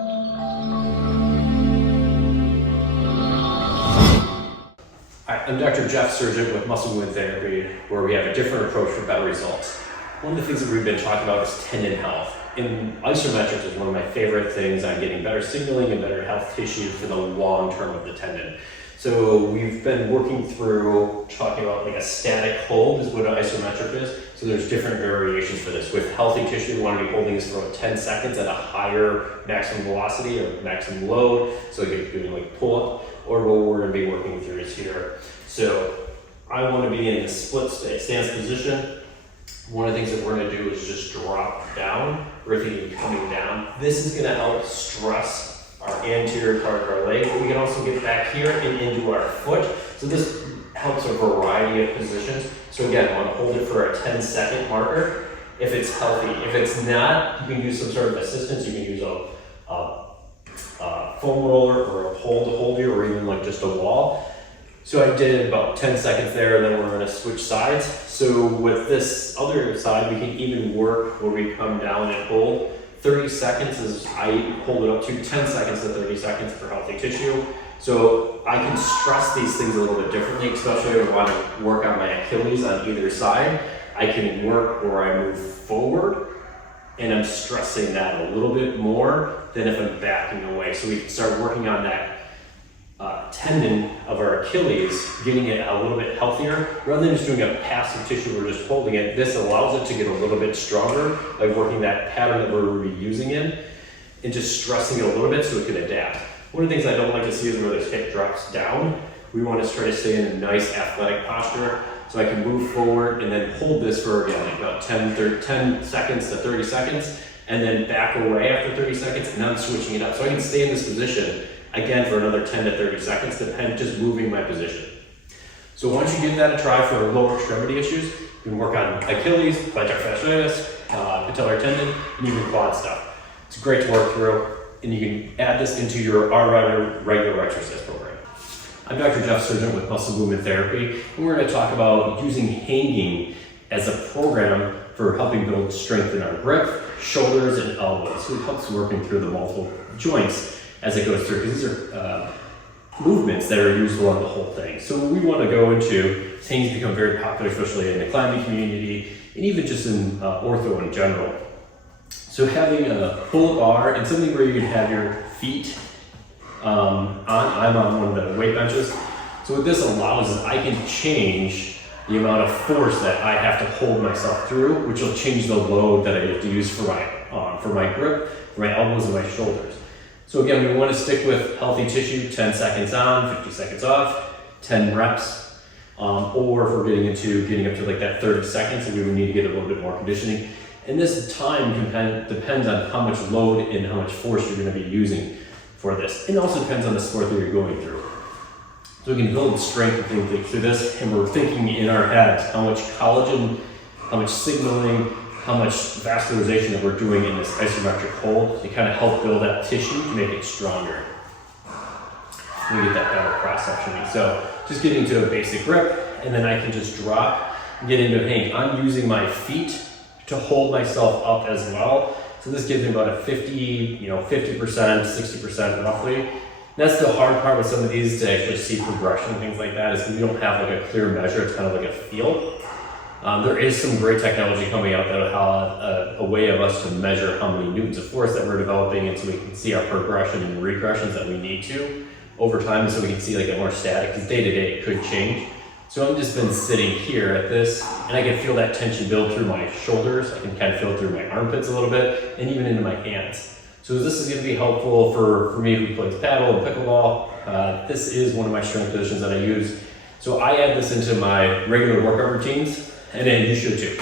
Hi, I'm Dr. Jeff, surgeon with Muscle Movement Therapy, where we have a different approach for better results. One of the things that we've been talking about is tendon health. And isometrics is one of my favorite things on getting better signaling and better health tissue for the long term of the tendon. So we've been working through talking about like a static hold is what an isometric is. So there's different variations for this. With healthy tissue, we want to be holding this for about 10 seconds at a higher maximum velocity or maximum load. So you're doing like pull up, or what we're going to be working through is here. So I want to be in the split stance position. One of the things that we're going to do is just drop down. We're thinking coming down. This is going to help stress our anterior part of our leg, but we can also get back here and into our foot. So this helps a variety of positions. So again, I want to hold it for a 10-second marker if it's healthy. If it's not, you can use some sort of assistance. You can use a foam roller or a pole to hold you, or even like just a wall. So I did about 10 seconds there, and then we're going to switch sides. So with this other side, we can even work where we come down and hold. 30 seconds is, I hold it up to 10 seconds to 30 seconds for healthy tissue. So I can stress these things a little bit differently, especially if I want to work on my Achilles on either side. I can work where I move forward, and I'm stressing that a little bit more than if I'm backing away. So we can start working on that tendon of our Achilles, getting it a little bit healthier. Rather than just doing a passive tissue, we're just holding it. This allows it to get a little bit stronger by working that pattern that we're reusing in and just stressing it a little bit so it can adapt. One of the things I don't like to see is where this hip drops down. We want to try to stay in a nice athletic posture so I can move forward and then hold this for again like about 10 seconds to 30 seconds and then back away after 30 seconds, and then I'm switching it up. So I can stay in this position again for another 10 to 30 seconds, just moving my position. So once you give that a try for lower extremity issues, you can work on Achilles, plantar fasciitis, patellar tendon, and even quad stuff. It's great to work through, and you can add this into your regular exercise program. I'm Dr. Jeff, surgeon with Muscle Movement Therapy, and we're going to talk about using hanging as a program for helping build strength in our grip, shoulders, and elbows. So it helps working through the multiple joints as it goes through, because these are movements that are used along the whole thing. So what we want to go into, things become very popular, especially in the climbing community, and even just in ortho in general. So having a pull-up bar and something where you can have your feet I'm on one of the weight benches. So what this allows is I can change the amount of force that I have to hold myself through, which will change the load that I have to use for my grip, for my elbows and my shoulders. So again, we want to stick with healthy tissue, 10 seconds on, 50 seconds off, 10 reps, or if we're getting up to like that 30 seconds, and we would need to get a little bit more conditioning. And this time depends on how much load and how much force you're going to be using for this. It also depends on the sport that you're going through. So we can build strength and things through this, and we're thinking in our heads how much collagen, how much signaling, how much vascularization that we're doing in this isometric hold to kind of help build that tissue to make it stronger. We get that better cross sectioning. So just getting to a basic grip, and then I can just drop and get into a hang. I'm using my feet to hold myself up as well. So this gives me about a 50%, 60% roughly. And that's the hard part with some of these to actually see progression and things like that, is we don't have like a clear measure. It's kind of like a feel. There is some great technology coming out that will have a way of us to measure how many newtons of force that we're developing, and so we can see our progression and regressions that we need to over time, so we can see like a more static, because day to day it could change. So I've just been sitting here at this, and I can feel that tension build through my shoulders. I can kind of feel it through my armpits a little bit, and even into my hands. So this is going to be helpful for me who plays paddle and pickleball. This is one of my strength positions that I use. So I add this into my regular workout routines, and then you should too.